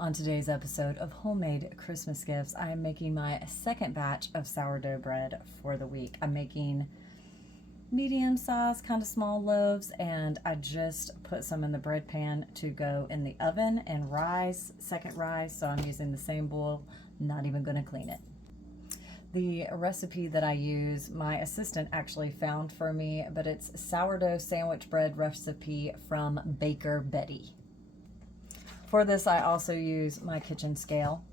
On today's episode of Homemade Christmas Gifts, I am making my second batch of sourdough bread for the week. I'm making medium-sized, kind of small loaves, and I just put some in the bread pan to go in the oven and rise, second rise, so I'm using the same bowl, not even going to clean it. The recipe that I use, my assistant actually found for me, but it's sourdough sandwich bread recipe from Baker Bettie. For this, I also use my kitchen scale,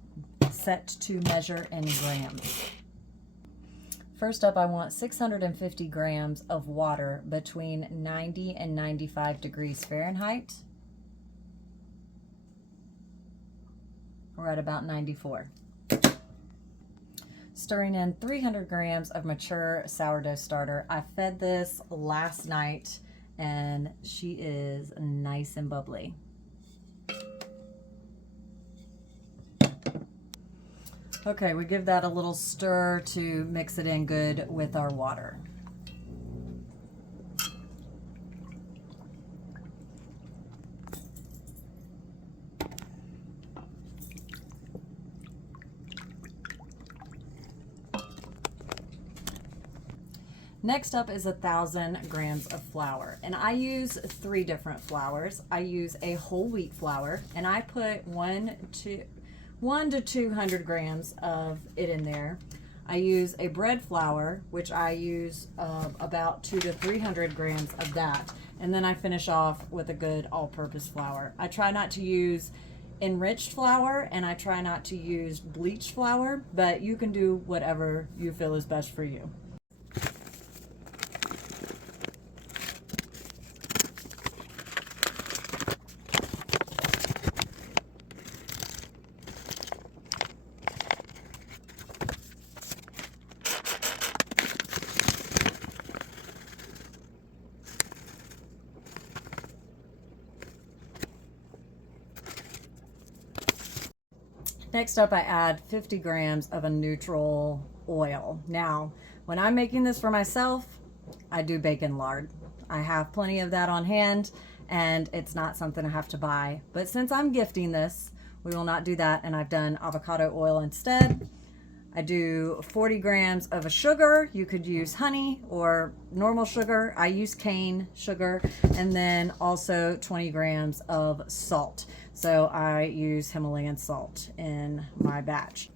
set to measure in grams. First up, I want 650 grams of water between 90 and 95 degrees Fahrenheit. We're at about 94. Stirring in 300 grams of mature sourdough starter. I fed this last night and she is nice and bubbly. Okay, we give that a little stir to mix it in good with our water. Next up is 1,000 grams of flour, and I use 3 different flours. I use a whole wheat flour, and I put 1 to 200 grams of it in there. I use a bread flour, which I use about 200 to 300 grams of that, and then I finish off with a good all-purpose flour. I try not to use enriched flour, and I try not to use bleached flour, but you can do whatever you feel is best for you. Next up, I add 50 grams of a neutral oil. Now, when I'm making this for myself, I do bacon lard. I have plenty of that on hand, and it's not something I have to buy. But since I'm gifting this, we will not do that, and I've done avocado oil instead. I do 40 grams of a sugar. You could use honey or normal sugar. I use cane sugar, and then also 20 grams of salt. So I use Himalayan salt in my batch.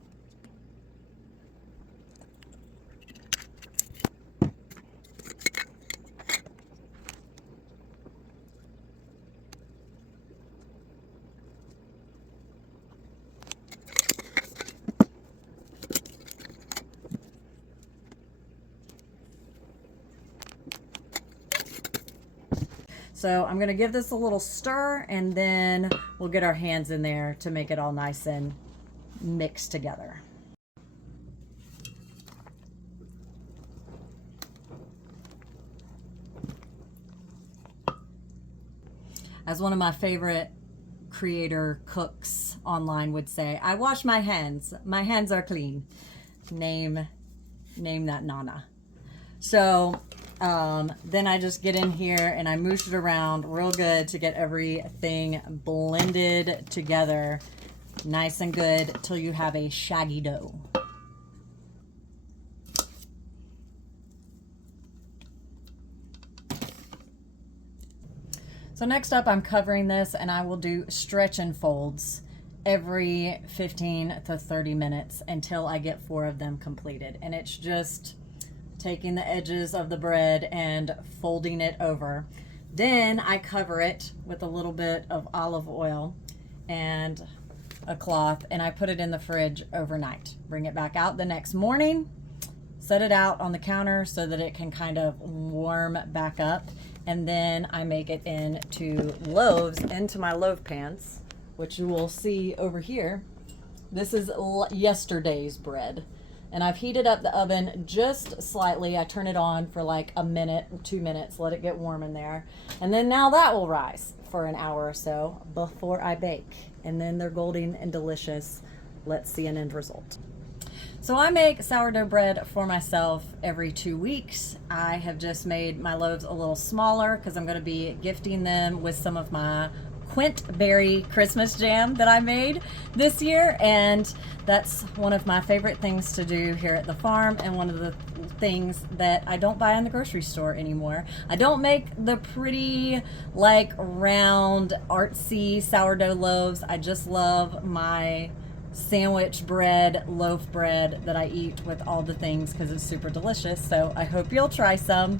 So I'm going to give this a little stir, and then we'll get our hands in there to make it all nice and mixed together. As one of my favorite creator cooks online would say, I wash my hands. My hands are clean. Name that Nana. So then I just get in here and I moosh it around real good to get everything blended together nice and good till you have a shaggy dough. So next up, I'm covering this, and I will do stretch and folds every 15 to 30 minutes until I get 4 of them completed. And it's just taking the edges of the bread and folding it over. Then I cover it with a little bit of olive oil and a cloth, and I put it in the fridge overnight. Bring it back out the next morning, set it out on the counter so that it can kind of warm back up, and then I make it into loaves, into my loaf pans, which you will see over here. This is yesterday's bread. And I've heated up the oven just slightly. I turn it on for like a minute, 2 minutes, let it get warm in there. And then now that will rise for an hour or so before I bake. And then they're golden and delicious. Let's see an end result. So I make sourdough bread for myself every 2 weeks. I have just made my loaves a little smaller because I'm going to be gifting them with some of my quintberry Christmas jam that I made this year, and that's one of my favorite things to do here at the farm, and one of the things that I don't buy in the grocery store anymore. I don't make the pretty, like, round, artsy sourdough loaves. I just love my sandwich bread, loaf bread that I eat with all the things because it's super delicious. So I hope you'll try some.